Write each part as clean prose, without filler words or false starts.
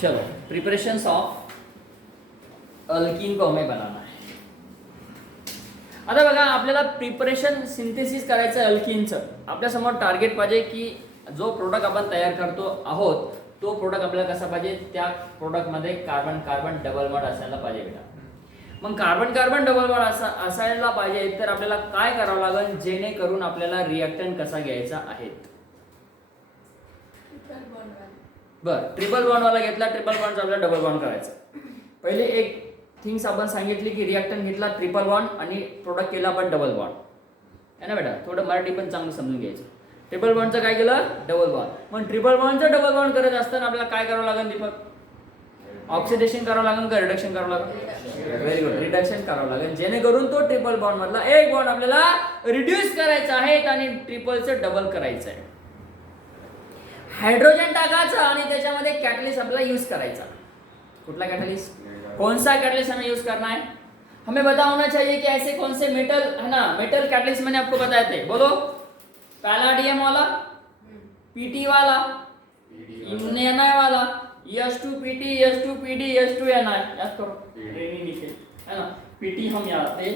चलो preparation of alkene को हमें बनाना आहे. आता बघा आपल्याला प्रिपरेशन सिंथेसिस करायचं आहे अल्किनचं. आपल्यासमोर टार्गेट पाहिजे की जो प्रोडक्ट आपण तयार करतो आहोत तो प्रोडक्ट आपल्याला कसा पाहिजे, त्या प्रोडक्टमध्ये कार्बन कार्बन डबल बॉन्ड असायला पाहिजे बेटा. मग कार्बन कार्बन डबल बॉन्ड असायला पाहिजे तर आपल्याला काय करावं लागेल जेणेकरून आपल्याला रिएक्टंट कसा घ्यायचा आहे. बरं ट्रिपल बॉन्ड वाला घेतला, ट्रिपल बॉन्डचा आपल्याला डबल बॉन्ड करायचा. पहिले एक थिंग्स आपण सांगितली की रिएक्टंट घेतला ट्रिपल बॉन्ड आणि प्रोडक्ट केला आपण डबल बॉन्ड आहे ना बेटा. थोडं मराठी पण चांगलं समजून घ्यायचं. ट्रिपल बॉन्डचं काय केलं, डबल बॉन्ड. मग ट्रिपल बॉन्डचं डबल बॉन्ड करत असताना आपल्याला काय करावं लागेल दीपक, ऑक्सिडेशन करावं लागेल का रिडक्शन करावं लागेल. व्हेरी गुड, रिडक्शन करावं लागेल जेणेकरून तो ट्रिपल बॉन्ड मधला एक बॉन्ड आपल्याला रिड्यूस करायचा आहे आणि ट्रिपलचं डबल करायचं आहे. हाइड्रोजन टाकायचं आणि त्याच्यामध्ये कैटलिस्ट आपल्याला यूज करायचा. कुठला कैटलिस्ट, कौन सा कैटलिस्ट हमें यूज करना है, हमें पता होना चाहिए कि ऐसे कौन से मेटल है ना. मेटल कैटलिस्ट मैंने आपको बताए थे, बोलो. पैलाडियम वाला, पीटी वाला, Na वाला, H2PT, H2PD, H2Na. याद करो ट्रेनिंग नीचे है ना. पीटी हम यहाँ पे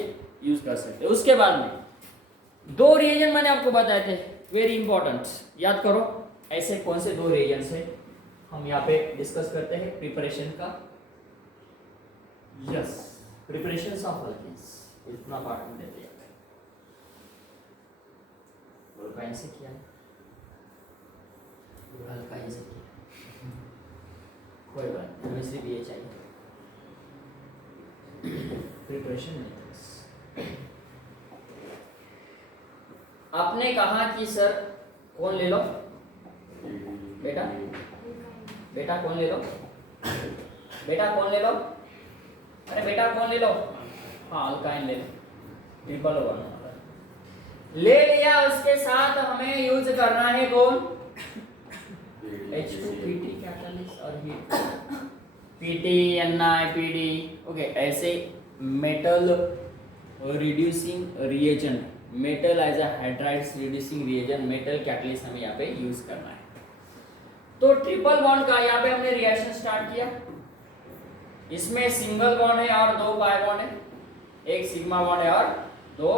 यूज कर सकते हैं. उसके बाद में दो रिएजेंट मैंने आपको बताए थे, वेरी इंपॉर्टेंट, याद करो. ऐसे कौन से दो रिएजेंट्स हैं हम यहाँ पे डिस्कस करते हैं प्रिपरेशन का. यस, प्रिपरेशन ऑफ अल्किन्स इतना पार्ट में देते हैं. अल्काइन से किया, अल्काइन से किया, कोई बात नहीं, हमें सिर्फ ये चाहिए प्रिपरेशन मेथड्स. आपने कहा कि सर कौन ले लो बेटा, बेटा कौन ले लो, बेटा कौन ले लो, अरे बेटा कौन ले लो. हाँ अल्काइन ले लो, ट्रिपल वन ले लिया. उसके साथ हमें यूज करना है कौन, H2PT कैटलिस्ट और heat, PT, Na, PD. Okay, ऐसे metal reducing reagent, metal as a hydrides reducing reagent, metal catalyst हमें यहाँ पे यूज करना है. तो ट्रिपल बॉन्ड का यहाँ पे हमने रिएक्शन स्टार्ट किया. इसमें सिंगल बॉन्ड है और दो पाई बॉन्ड है, एक सिग्मा बॉन्ड है और दो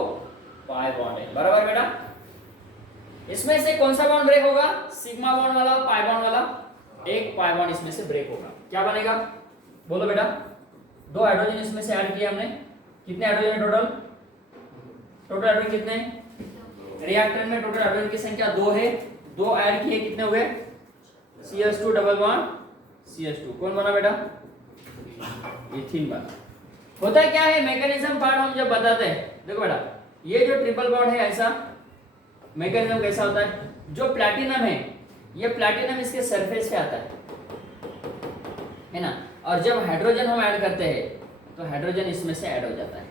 पाई बॉन्ड है. बराबर बेटा. इसमें से कौन सा बॉन्ड ब्रेक होगा, सिग्मा बॉन्ड वाला, पाई बॉन्ड वाला. एक पाई बॉन्ड इसमें से ब्रेक होगा. क्या बनेगा, बोलो बेटा. दो हाइड्रोजन इसमें से ऐड किए हमने. कितने हाइड्रोजन टोटल, टोटल हाइड्रोजन कितने, रिएक्टर में टोटल हाइड्रोजन की संख्या 2 है. 2 ऐड किए कितने हुए, CH2 डबल बॉन्ड CH2. कौन बना बेटा, इथीन बना. होता क्या है, मैकेनिज्म पार्ट हम जब बताते हैं, देखो बेटा ये जो ट्रिपल बॉन्ड है ऐसा मैकेनिज्म कैसा होता है. जो प्लैटिनम है ये प्लैटिनम इसके सरफेस पे आता है ना. और जब हाइड्रोजन हम ऐड करते हैं तो हाइड्रोजन इसमें से ऐड हो जाता है.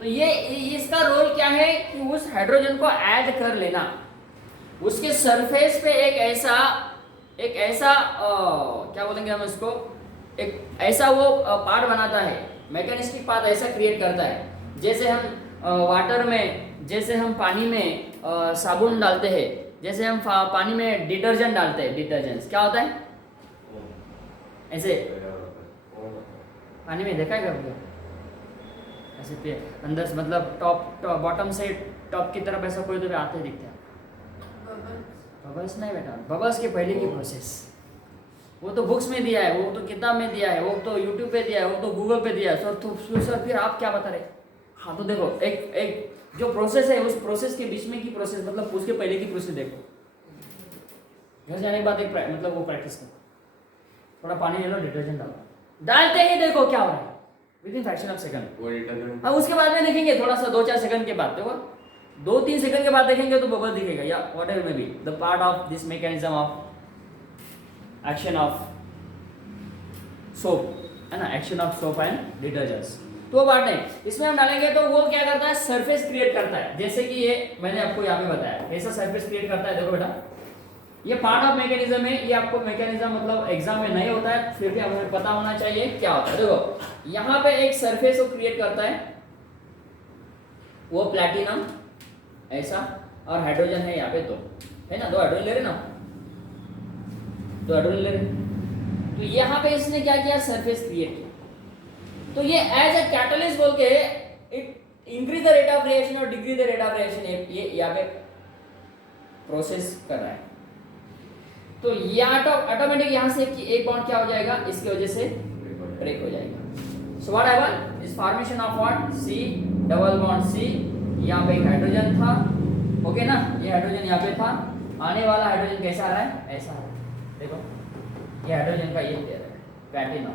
तो ये इसका रोल क्या है कि उस हाइड्रोजन को ऐड कर लेना, उसके सरफेस पे एक ऐसा क्या बोलेंगे हम इसको, एक ऐसा वो पार्ट बनाता है, मैकेनिस्टिक पार्ट ऐसा क्रिएट करता है. जैसे हम वाटर में, जैसे हम पानी में साबुन डालते हैं, जैसे हम पानी में डिटर्जेंट डालते हैं, डिटर्जेंट्स क्या होता है ऐसे पानी में देखा है कभी, ऐसे पे अंदर से मतलब टॉप बॉटम से टॉप की तरफ ऐसा कोई तो भी आते दिखते हैं. बबल्स नहीं बेटा, बबल्स के पहले की प्रोसेस वो तो बुक्स में दिया है, वो तो किताब में दिया है, वो तो यूट्यूब पे दिया है, वो तो गूगल पे दिया है. सर फिर आप क्या बता रहे. हाँ तो देखो एक जो प्रोसेस है उस प्रोसेस के बीच में की प्रोसेस, मतलब उसके पहले की प्रोसेस देखो. घर जाने के बाद एक मतलब वो प्रैक्टिस करो. थोड़ा पानी ले लो, डिटर्जेंट डालो, डालते ही देखो क्या हो रहा है with in fraction of second. अब उसके बाद में देखेंगे थोड़ा सा 2-4 सेकंड के बाद, देखो 2-3 सेकंड के बाद देखेंगे तो बबल दिखेगा या what ever may be the part of this mechanism of action of soap है ना, action of soap and detergents. तो पार्ट नहीं, इसमें हम डालेंगे तो वो क्या करता है, सरफेस क्रिएट करता है. जैसे कि ये मैंने आपको यहाँ पे बताया ऐसा सरफेस क्रिएट करता है. देखो बेटा ये पार्ट ऑफ मैकेनिज्म है. ये आपको मैकेनिज्म मतलब एग्जाम में नहीं होता है, फिर भी हमें पता होना चाहिए क्या होता है. देखो यहाँ पे एक सरफेस को क्रिएट करता है, वो प्लैटिनम ऐसा, और हाइड्रोजन है यहाँ पे 2 है ना, 2 हाइड्रोजन ले रहे ना, 2 हाइड्रोजन ले रहे. तो यहाँ पे इसने क्या किया, सरफेस क्रिएट किया। तो ये एज ए कैटलिस्ट बोल के it increase the rate of reaction और decrease the rate of reaction, ये यहाँ पे प्रोसेस कर रहा है। तो ये ऑटोमेटिक यहाँ से एक बॉन्ड क्या हो जाएगा, इसकी वजह से ब्रेक हो जाएगा। So what happened is formation of what, C double bond C, यहाँ पे एक हाइड्रोजन था, ओके ना, ये हाइड्रोजन यहाँ पे था, आने वाला हाइड्रोजन कैसा आ रहा है, ऐसा आ रहा है, देखो ये हाइड्रोजन का ये पेयर है प्लैटिनम,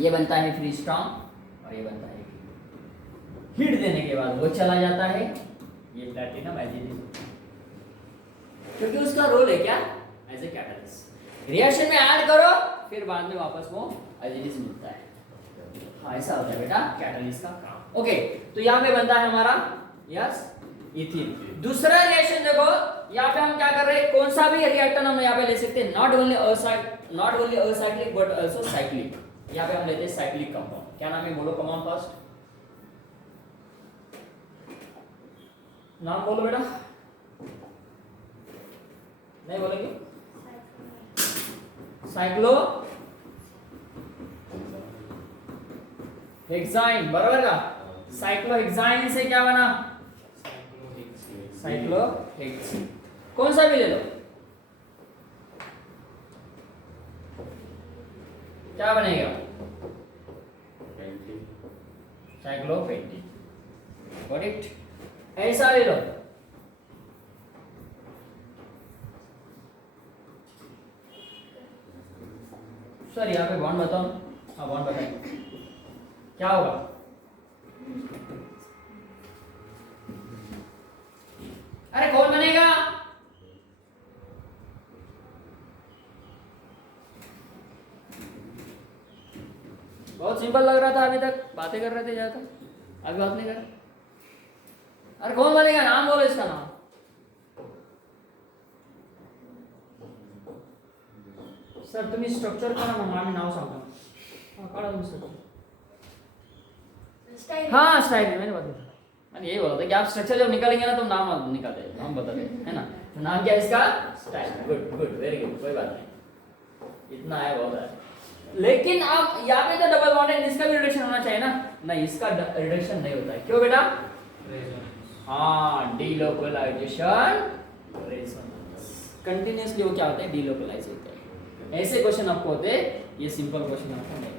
ये बनता है फ्री स्ट्रॉन्ग और ये बनता है हीट देने के बाद वो चला जाता है, ये प्लैटिनम एज इट इज, क्योंकि उसका रोल है क्या, एज ए कैटलिस्ट। रिएक्शन में ऐड करो फिर बाद में वापस वो एज इट इज मिलता है। हाँ ऐसा होता है बेटा कैटलिस्ट का काम। ओके तो यहाँ पे बनता है हमारा यस इथीन। दूसरा रिएक्शन देखो, यहाँ पे हम क्या कर रहे हैं, कौन सा भी रिएक्टर हम यहाँ पे ले सकते हैं, not only acyclic but also cyclic. यहाँ पे हम लेते हैं साइक्लिक कंपाउंड। क्या नाम है, बोलो कंपाउंड फर्स्ट, नाम बोलो बेटा, नहीं बोलेंगे, साइक्लो हेक्साइन, बराबर का, साइक्लोहेक्साइन से क्या बना, साइक्लोहेक्सीन। कौन सा भी ले लो, क्या बनेगा, साइक्लोपेंटीन, गॉट इट। ऐसा ले लो, सर यहाँ पे बॉन्ड बताओ, हाँ बॉन्ड बताइए क्या होगा, अरे कौन बनेगा, बहुत सिंपल लग रहा था, अभी तक बातें कर रहे थे ज्यादा, अभी बात नहीं कर रहे। अरे कौन बनेगा, नाम बोलो इसका नाम, सर तुम्ही स्ट्रक्चर करा म्हणून आम्ही नाव सांगतो, हाँ काढा तुम्ही स्ट्रक्चर, हाँ स्टाइल मैंने बता, मैंने यही बोला था कि आप स्ट्रक्चर जब निकालेंगे ना तो नाम निकालते हैं, हम बताते हैं, है ना। तो नाम क्या है इसका, style. Good good very good, कोई बात नहीं, इतना है बहुत है। लेकिन अब यहाँ पे तो डबल बॉन्ड है, इसका भी रिडक्शन होना चाहिए ना, नहीं इसका रिडक्शन नहीं होता है, क्यों बेटा, हाँ डीलोकलाइजेशन रेजोनेंस, कंटिन्यूअसली वो क्या होता है, डीलोकलाइज होता है। ऐसे क्वेश्चन आपको होते हैं, ये सिंपल क्वेश्चन आपको नहीं,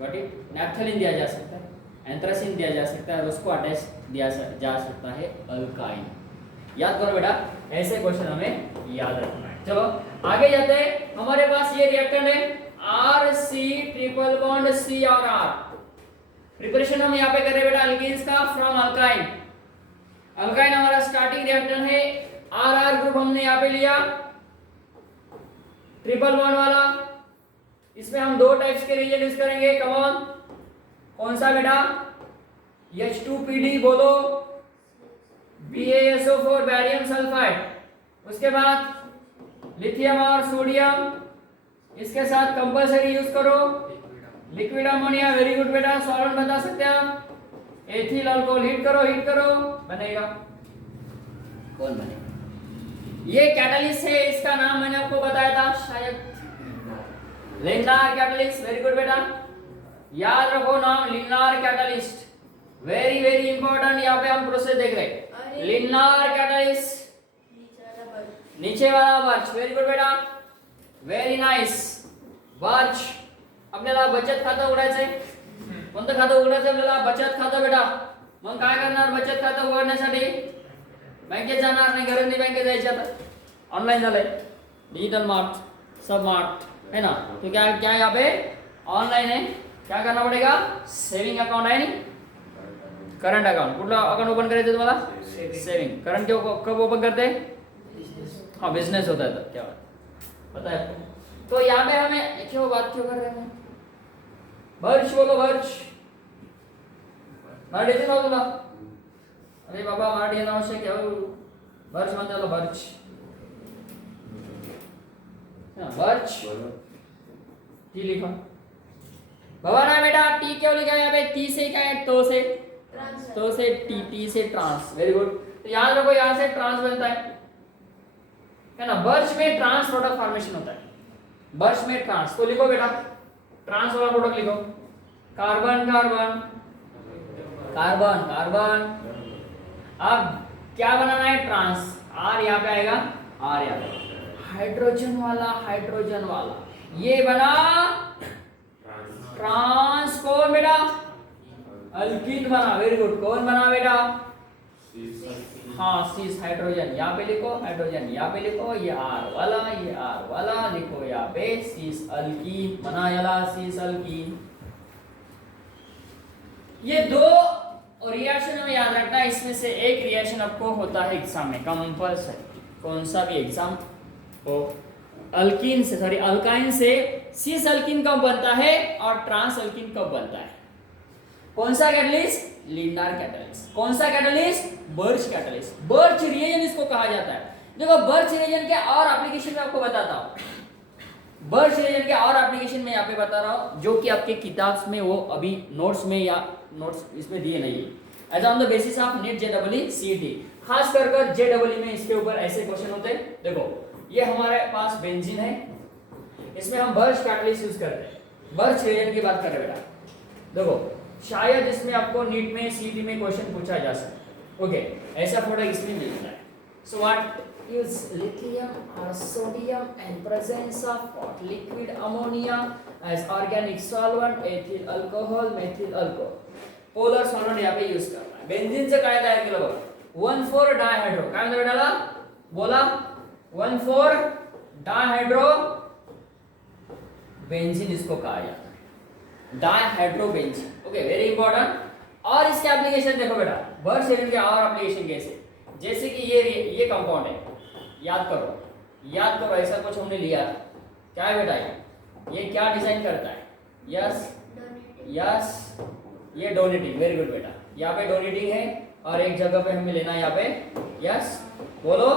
गॉट इट। नैप्थेलिन दिया जा सकता है, एंथ्रासिन दिया जा सकता है और उसको अटैच दिया जा सकता है अल्काइन। याद करो बेटा, ऐसे क्वेश्चन हमें याद रखना है। चलो आगे जाते हैं, हमारे पास ये रिएक्टेंट है R C triple bond C और आर। प्रिपरेशन हम यहाँ पे कर रहे हैं बेटा अल्कीन्स का फ्रॉम अल्काइन। अल्काइन हमारा स्टार्टिंग रिएक्टेंट है, आर आर ग्रुप हमने यहाँ पे लिया ट्रिपल बॉन्ड वाला। इसमें हम दो टाइप्स के रिएजेंट यूज करेंगे, कम ऑन, कौन सा बेटा, H2PD बोलो, BaSO4 बैरियम सल्फाइड, उसके बाद लिथियम और सोडियम, इसके साथ कंपलसरी यूज करो लिक्विड अमोनिया, वेरी गुड बेटा, सॉल्वेंट बता सकते हैं आप, एथिल अल्कोहल, हीट करो बनेगा, कौन बनेगा, ये कैटलिस्ट है, इसका नाम मैंने आपको बताया था शायद, लिनार कैटलिस्ट, वेरी गुड बेटा, याद रखो नाम लिनार कैटलिस्ट, वेरी वेरी इंपॉर्टेंट। यहाँ पे हम प्रोसेस देख रहे हैं, लिनार कैटलिस्ट, नीचे वाला बर्च, वेरी गुड बेटा, व्हेरी नाइस, बर्च। आपल्याला बचत खातं उघडायचंय, कोणतं खातं उघडायचं आपल्याला, बचत खातं बेटा। मग काय करणार, बचत खातं उघडण्यासाठी बँकेत जाणार नाही, गरज नाही बँकेत जायची, आता ऑनलाइन झालंय, डिजिटल मार्ट, सब मार्ट है ना। तो क्या क्या यहाँ पे ऑनलाइन है, क्या करना पड़ेगा, सेविंग अकाउंट आहे नहीं, करंट अकाउंट, कुठला अकाउंट ओपन करायचं तुम्हाला, सेविंग। करंट कब ओपन करते हैं, हाँ बिजनेस होता है तब, क्या पता है आपको। तो यहाँ पे हमें क्यों बात क्यों कर रहे हैं, बर्च बोलो, बर्च, मराठी येते ना तुला, अरे बाबा मराठी येणं आवश्यक आहे, बर्च म्हणते त्याला, बर्च, बर्च, टी लिखो, बाबा ना बेटा टी क्यों लिखा है यहाँ पे, टी से क्या है, तो से टी, टी से ट्रांस, वेरी गुड। तो याद रखो यहाँ से ट्रांस बनता है, है ना, बर्च में ट्रांस प्रोडक्ट फॉर्मेशन होता है, बर्च में ट्रांस, तो लिखो बेटा ट्रांस वाला प्रोडक्ट लिखो, कार्बन कार्बन कार्बन कार्बन। अब क्या बनाना है, ट्रांस, आर यहाँ पे आएगा, आर यहाँ पे, हाइड्रोजन वाला ये बना ट्रांस, कौन बेटा, अल्कीन बना, वेरी गुड, कौन बना बेटा, हाँ सीस, हाइड्रोजन यहाँ पे लिखो, हाइड्रोजन यहाँ पे लिखो, ये आर वाला लिखो यहाँ पे, सीस अल्कीन बना, यला सीस अल्कीन। ये दो रिएक्शन हमें याद रखना है, इसमें से एक रिएक्शन आपको होता है एग्जाम में कंपल्सरी, कौन सा भी एग्जाम हो, अल्कीन से सॉरी अल्काइन से सीस अल्कीन कब बनता है और ट्रांस अल्कीन कब बनता है, कौन सा कैटलिस्ट, लिंडार कैटलिस्ट, कौन सा catalyst, birch catalyst, birch reagent इसको कहा जाता है। देखो बर्च रिएजन के और एप्लीकेशन में आपको बताता हूं, बर्च रिएजन के और एप्लीकेशन में यहाँ पे बता रहा हूं, जो कि आपके किताब में वो अभी नोट्स में या नोट्स इसमें दिए नहीं है, as on the basis of NEET JEE CET, खास कर JEE में इसके ऊपर ऐसे क्वेश्चन होते हैं। देखो ये हमारे पास बेंजीन है, इसमें हम बर्च कैटलिस्ट यूज करते हैं, बर्च रिएजन की बात कर रहे हैं बेटा। देखो शायद इसमें आपको नीट में CET में क्वेश्चन पूछा जा सकता है, ओके, ऐसा प्रोडक्ट इसमें मिलता है। So what is lithium or sodium and presence of what, liquid ammonia as organic solvent, ethyl alcohol, methyl alcohol, polar solvent यहाँ पे यूज करना है। बेंजीन से काय तयार केलं बघा, 1,4 डायहाइड्रो, काय म्हणतो बेटाला, बोला 1,4 डायहाइड्रो बेंजीन इसको कहा जाता है, डायहाइड्रो बेंजीन, ओके, वेरी इंपॉर्टेंट। और इसके एप्लीकेशन देखो बेटा, बर्च रिएजन के और एप्लीकेशन कैसे, जैसे कि ये कंपाउंड है, याद करो ऐसा कुछ हमने लिया था, क्या है बेटा, ये क्या डिजाइन करता है, यस ये डोनेटिंग, वेरी गुड बेटा, यहाँ पे डोनेटिंग है और एक जगह पे हमें लेना है यहाँ पे, यस बोलो,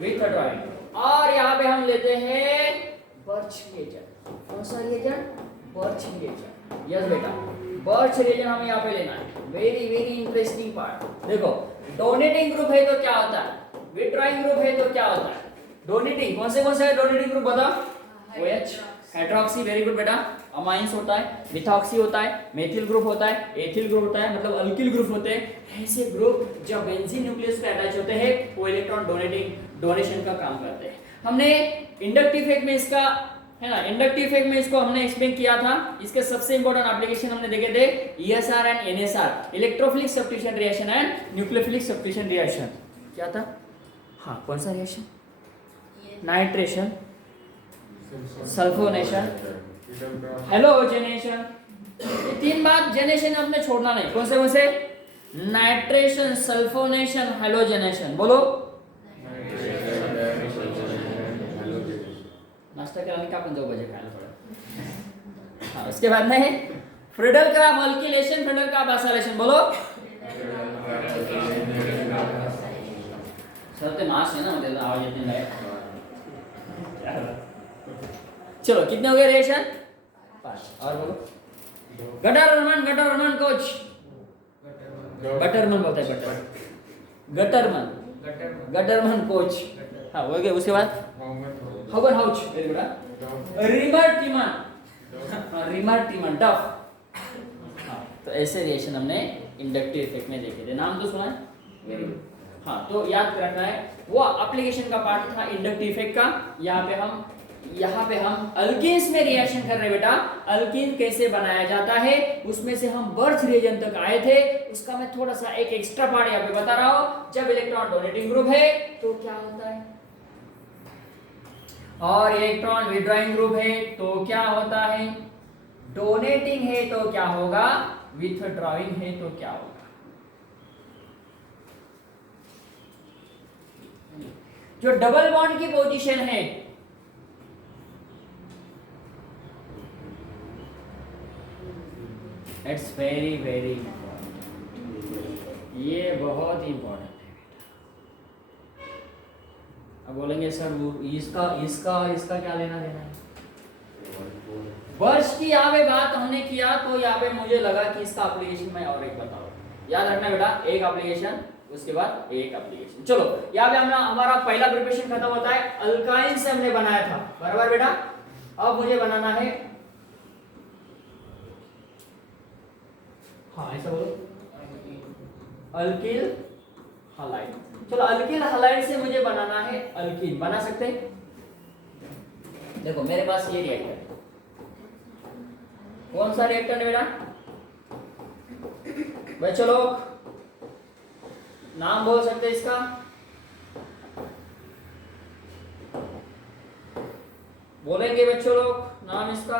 विथ ड्राइंग, और यहाँ पे हम लेते हैं बर्च रिएजन, कौन सा रिएजन, बर्च रिएजन, यस बेटा, बर्च रिएजन हमें यहाँ पे लेना है, वेरी वेरी इंटरेस्टिंग पार्ट। देखो डोनेटिंग ग्रुप है तो क्या होता है, विथड्रॉइंग ग्रुप है तो क्या होता है, डोनेटिंग, कौन से है डोनेटिंग ग्रुप बता, OH, हाइड्रोक्सी, वेरी गुड बेटा, अमाइंस होता है, मिथॉक्सी होता है, मेथिल ग्रुप होता है, एथिल ग्रुप होता है, मतलब अल्किल ग्रुप होते हैं। ऐसे ग्रुप जब बेंजीन न्यूक्लियस पे अटैच होते हैं वो इलेक्ट्रॉन डोनेशन का काम करते हैं। हमने इंडक्टिव इफेक्ट में इसका है ना, इंडक्टिव इफेक्ट में इसको हमने एक्सप्लेन किया था, इसके सबसे इंपॉर्टेंट एप्लीकेशन हमने देखे थे ESR and NSR, electrophilic substitution reaction and nucleophilic substitution reaction, क्या था, हाँ कौन सा रिएक्शन, नाइट्रेशन, सल्फोनेशन, हेलोजेनेशन, ये तीन बात जेनेशन अपने छोड़ना नहीं, कौन से, नाइट्रेशन, सल्फोनेशन, हेलोजेनेशन, बोलो, नाश्ता कराने का अपन 2 बजे खाना पड़ा, हाँ उसके बाद में Friedel Crafts alkylation, Friedel Crafts acylation, बोलो, सर ते मास है ना, मतलब आवाज इतनी नहीं, चलो कितने हो गए रिएक्शन, 5, और बोलो, गटरमन कोच, बटरमन बोलता है, गटरमन कोच, हाँ हो गया। उसके बाद हवन हाउच, वेरी गुड, रिमर टीमन डफ, हाँ तो ऐसे रिएक्शन हमने इंडक्टिव इफेक्ट में देखे थे, नाम तो सुना है, वेरी गुड, हाँ तो याद रखना है, वो एप्लीकेशन का पार्ट था इंडक्टिव इफेक्ट का। यहाँ पे हम अल्कीन्स में रिएक्शन कर रहे हैं बेटा, अल्कीन कैसे बनाया जाता है उसमें से हम बर्च रिएजन तक आए थे, उसका मैं थोड़ा सा एक एक्स्ट्रा पार्ट यहाँ पे बता रहा हूँ। जब इलेक्ट्रॉन डोनेटिंग ग्रुप है तो क्या होता है, और इलेक्ट्रॉन विथड्रॉइंग ग्रुप है तो क्या होता है, डोनेटिंग है तो क्या होगा, विथड्रॉइंग है तो क्या होगा। जो डबल बॉन्ड की पोजीशन है, इट्स वेरी वेरी इंपॉर्टेंट, ये बहुत इंपॉर्टेंट है बेटा। अब बोलेंगे सर वो इसका क्या लेना देना है, वर्ष की यहाँ पे बात हमने किया तो यहाँ पे मुझे लगा कि इसका एप्लीकेशन मैं और एक बताऊं। याद रखना बेटा, एक एप्लीकेशन उसके बाद एक एप्लीकेशन। चलो यहाँ पे हमारा पहला प्रिपरेशन खत्म होता है, अल्काइन से हमने बनाया था, बराबर बेटा। अब मुझे बनाना है, हाँ ऐसा बोलो, अल्किल हलाइड। चलो अल्किल हलाइड से मुझे बनाना है अल्कीन, बना सकते हैं? देखो मेरे पास ये रिएक्टर, कौन सा रिएक्टर है बेटा? बच्चों लोग नाम बोल सकते हैं इसका? बोलेंगे बच्चों लोग नाम इसका?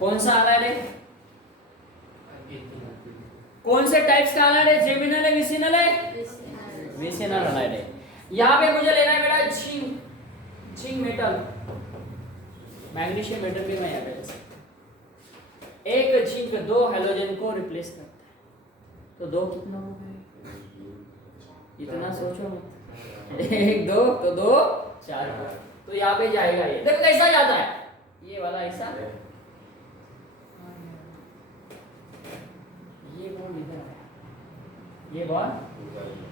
कौन सा हलाइड है? कौन से टाइप्स का हलाइड है? जेमिनल है, विसिनल है? विसिनल हलाइड है। यहाँ पे मुझे लेना है बेटा जिंक मेटल, मैग्नीशियम मेटल भी मैं यहाँ पे एक जिंक दो हैलोजन को रिप्लेस करता है, तो दो कितना हो गए? इतना सोचो मत, एक दो तो दो चार, तो यहाँ पे जाएगा ये। देखो कैसा जाता है ये वाला, ऐसा ये बॉन्ड इधर आया, ये बॉन्ड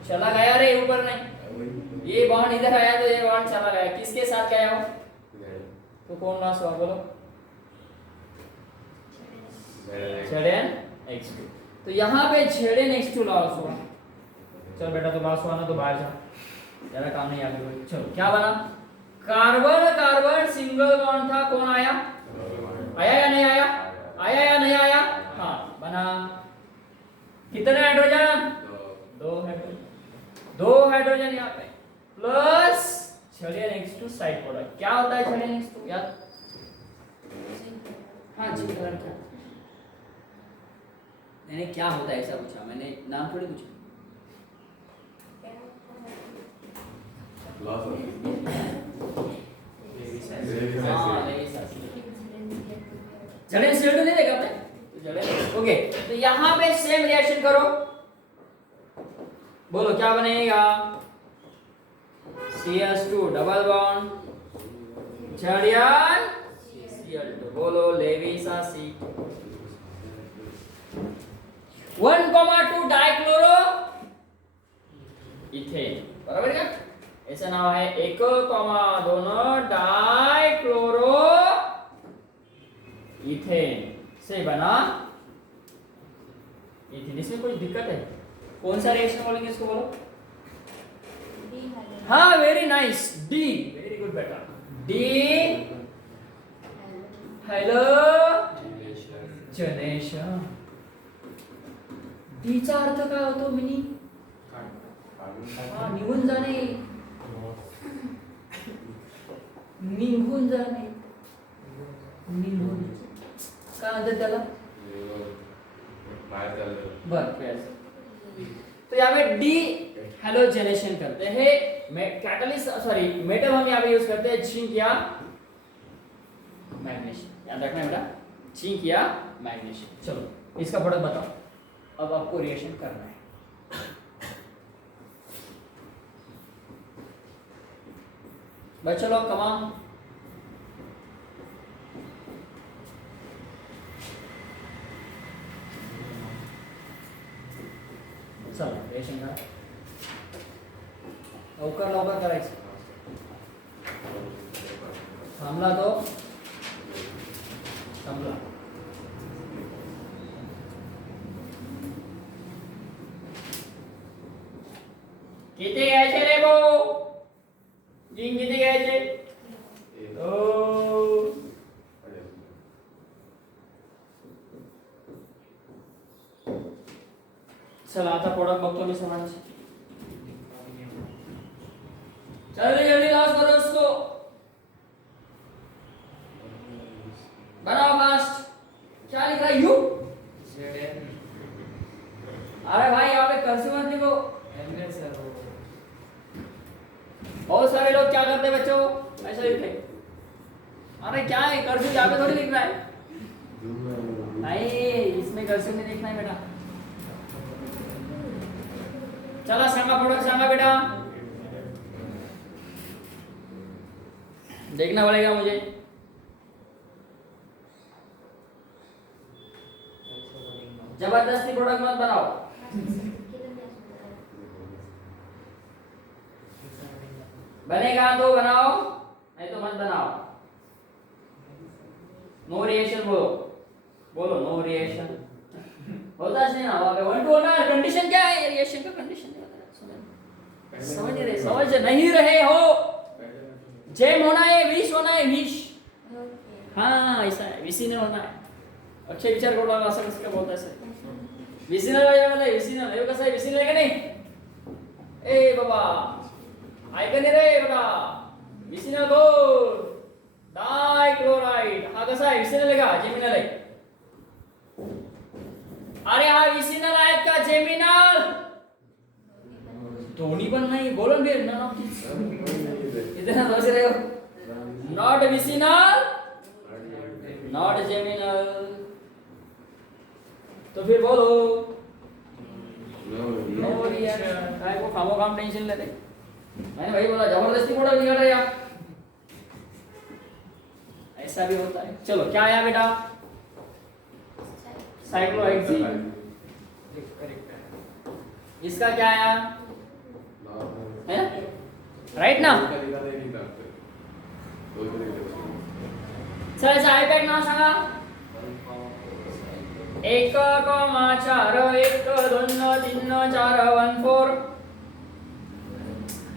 चला गया रे, ऊपर नहीं, ये बॉन्ड इधर आया तो ये बॉन्ड चला गया। किसके साथ गया हो? तो कौन लॉस हुआ बोलो? ZnH2। तो यहाँ पे ZnH2 लॉस हुआ। चल बेटा तो लॉस हुआ ना, तो बाहर जा, ज्यादा काम नहीं आगे कोई। चलो क्या बना? कार्बन कार्बन सिंगल बॉन्ड था, कौन आया? आया या नहीं आया? आया या नहीं आया? हाँ बना। कितने हाइड्रोजन? दो हाइड्रोजन, दो हाइड्रोजन यहाँ पे, प्लस ZnH2 साइड प्रोडक्ट। क्या होता है ZnH2 याद? हाँ जी कलर क्या? मैंने क्या होता है ऐसा पूछा, मैंने नाम थोड़ी पूछा। ZnCl2 नहीं देखा आपने? ओके, तो यहाँ पे सेम रिएक्शन करो, बोलो क्या बनेगा? CH2 डबल बॉन्ड ZnCl2, बोलो लेविसा सी 1,2 डाइक्लोरो इथेन, बराबर क्या? ऐसा नाम है 1,2 डाइक्लोरो इथेन से बना इथेन। इसमें कोई दिक्कत है? कौन सा रिएक्शन बोलेंगे इसको, बोलो? हाँ very nice, D, very good बेटा। डी हेलो जनेशन, डीचा अर्थ काय होतो मिनी? निघून जाणे, निघून जाणे, निघून काय म्हणतात त्याला? बर, तो यहाँ पे डी हैलोजेनेशन करते हैं, कैटलिस्ट सॉरी मेटल हम यहाँ पे यूज करते हैं जिंक या मैग्नीशियम, याद रखना है बेटा, जिंक या मैग्नीशियम। चलो इसका प्रोडक्ट बताओ, अब आपको रिएक्शन करना है। बच्चों लोग कमान, चलो रिएक्शन करा, लवकर लवकर करायचं। थांबला तो थांबला। किती घ्यायचे रे भाऊ? जिंक किती घ्यायचे? चला आता प्रोडक्ट बघतो मी समानाचे। जल्दी जल्दी लॉस करो उसको, बनाओ फास्ट। क्या लिखा है? यू। अरे भाई यहाँ पे कर्सिव मत लिखो। बहुत सारे लोग क्या करते हैं बच्चों, ऐसा लिखते। अरे क्या है कर्सिव यहाँ पे थोड़ी लिख रहा है, नहीं इसमें कर्सिव नहीं लिखना है बेटा। चला सांगा प्रोडक्ट सांगा बेटा, देखना पड़ेगा मुझे। जबरदस्ती प्रोडक्ट मत बनाओ। बनेगा तो बनाओ, नहीं तो मत बनाओ। नो रिएक्शन बोलो, बोलो नो रिएक्शन। होता नहीं ना, वहां पे 1 2 होना। कंडीशन क्या है रिएक्शन का? कंडीशन समझ नहीं रहे हो। जेम होना है, विश होना है, विश। हाँ ऐसा है, विसिनल होना है। अक्षय विचार करो असं कसं काय बोलताय सर? विसिनल पाहिजे मला, विसिनल हे कसं आहे? विसिनल आहे का नाही? ए बाबा ऐका नाही रे बेटा, विसिनल बोल। डायक्लोराइड हा कसा आहे? विसिनल आहे का जेमिनल आहे? अरे हा विसिनल आहेत का जेमिनल? दोन्ही पण नाही, बोलो ना नन ऑफ दिस। इतना समझ रहे हो? Not vicinal, not geminal. तो फिर बोलो नो रिएक्शन। काय को खामो काम टेंशन लेते? मैंने भाई बोला जबरदस्ती मोड़ा निकल रहा यार, ऐसा भी होता है। चलो क्या आया बेटा? साइक्लोहेक्सीन। इसका क्या आया है? राइट ना? सर ऐसा आईपैड नाव सांगा। 1,4 1 2 3 4 1 4।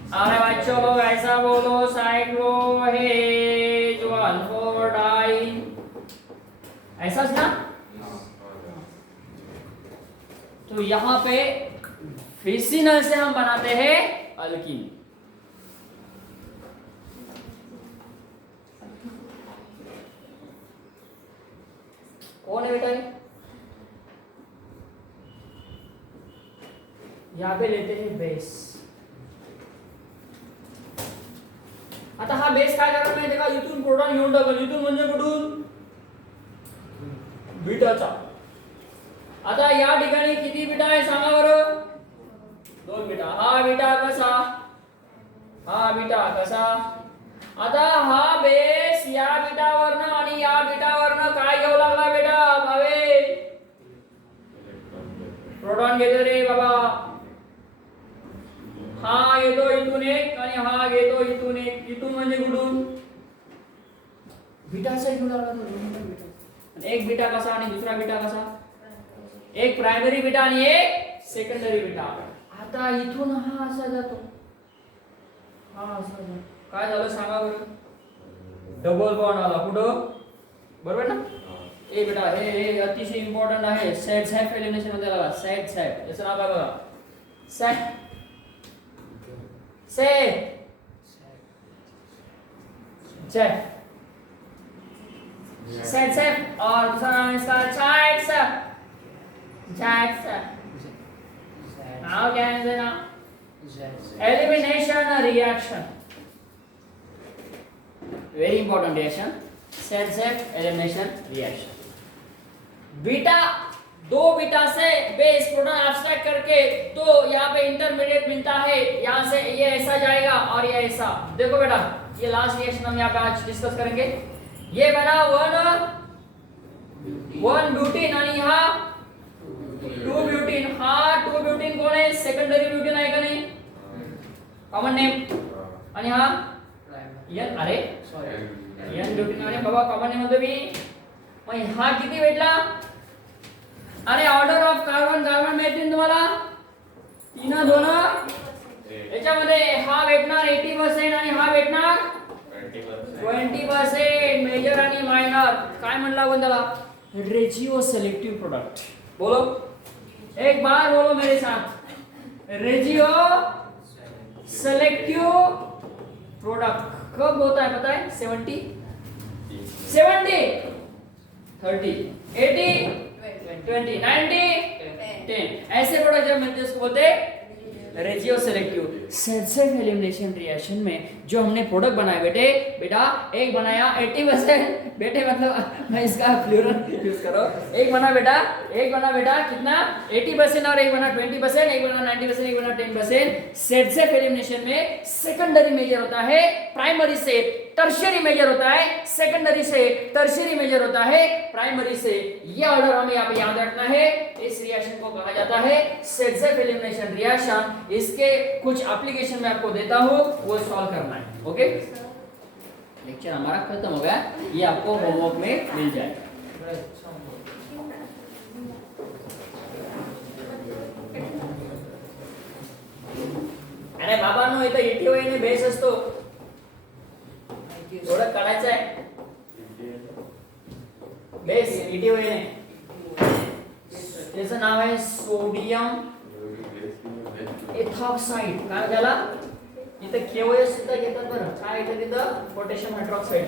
अरे बच्चों लोग ऐसा बोलो, साइक्लोहेक्स 1 4 डाई, ऐसा ना? तो यहाँ पे फिसिनल से हम बनाते हैं अल्कीन। कौन है बेटा? यहाँ पे लेते हैं बेस। आता हा बेस काय करत नाही देखा, इथून प्रोटॉन घेऊन टाकल। इथून म्हणजे कुठून? बीटाचा। आता या ठिकाणी किती बीटा आहे सांगा बरं? 2 बीटा। हा बीटा कसा? हा बीटा कसा? आता हा बेस या बीटावरनं आणि या बीटावरनं काय घेऊ लागला बेटा? भावे प्रोटॉन घेतो रे बाबा। हा येतो इथून एक आणि हा घेतो इथून एक। इथून म्हणजे कुठून? बीटाचा घेऊ लागला तो। एक बीटा कसा आणि दुसरा बीटा कसा? एक प्रायमरी बीटा आणि एक सेकंडरी बीटा। आता इथून हा असा जातो, हा असा जातो। काय झालं सांगा बरं? डबल बॉन्ड आला कुठं? बरोबर ना? ए बेटा हे अतिशय इम्पॉर्टंट आहे। सेट सॅप एलिमिनेशन मध्ये बघा, सेट सॅप याचं नाव काय बघा? सॅप से चेक सेट सेट और दूसरा नाम इसका chat set. Chat set now क्या है ना? Elimination reaction, very important reaction. Set set elimination reaction. Beta 2 beta से बेस प्रोटॉन एब्स्ट्रैक्ट करके तो यहाँ पे इंटरमीडिएट मिलता है। यहाँ से ये ऐसा जाएगा और ये ऐसा। देखो बेटा ये लास्ट रिएक्शन हम यहाँ पे आज डिस्कस करेंगे। ये बना 1 ब्यूटीन आणि हा 2 ब्यूटीन। हा 2 ब्यूटीन कोण आहे? सेकंडरी ब्यूटीन आहे का नाही? Common name. आणि हा एन, अरे सॉरी एन ब्यूटीन। अरे बाबा कॉमन नेम होतो मी। मग हा किती भेटला? अरे ऑर्डर ऑफ कार्बन कार्बन माहिती तुम्हाला? 3 2 याच्यामध्ये हा भेटणार 80% आणि हा भेटणार 20%। मेजर आणि मायनर काय म्हणला आपण त्याला? रेजिओ सेलेक्टिव प्रोडक्ट। बोलो एक बार, बोलो मेरे साथ, रेजिओ सेलेक्टिव प्रोडक्ट। कब होता है पता है? 70 30 80 20 90 10। ऐसे प्रोडक्ट जब मिलते हैं उसको बोलते हैं रेजियो सेलेक्टिव। सेट एलिमिनेशन रिएक्शन में जो हमने प्रोडक्ट बनाए बेटा एक बनाया 80% बेटे, मतलब मैं इसका प्लूरल यूज करो। एक बना बेटा कितना? 80% और एक बना 20%, एक बना 90%, एक बना 10%। सेट एलिमिनेशन में सेकेंडरी मेजर होता है, प्राइमरी से टर्शियरी मेजर होता है, सेकेंडरी से टर्शियरी मेजर होता है, प्राइमरी से। ये ऑर्डर हमें यहाँ पे याद रखना है। इस रिएक्शन को कहा जाता है सेल्फ एलिमिनेशन रिएक्शन। इसके कुछ एप्लीकेशन मैं आपको देता हूँ, वो सॉल्व करना है। ओके, लेक्चर हमारा खत्म हो गया, ये आपको होमवर्क में मिल जाएगा। अरे बाबांनो, इथं ETOA बेस असतो, थोडं काढायचं आहे बेस ETOA। त्याचं नाव आहे सोडियम एथॉक्साइड। काय झाला इथं KOS सुद्धा घेतात बरं, काय येतं तिथं पोटॅशियम हायड्रॉक्साइड।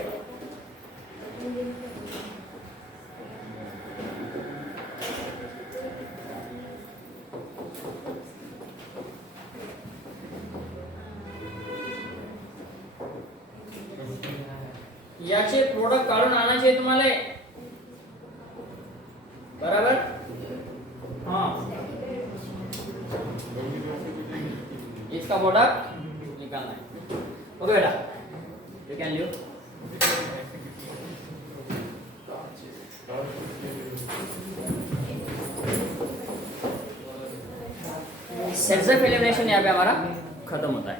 याचे प्रोडक्ट काढून आणायचे तुम्हाला, बराबर। हाँ, इसका प्रोडक्ट निकालना है। ओके बेटा, you can leave. Self elimination यहाँ पे हमारा खत्म होता है।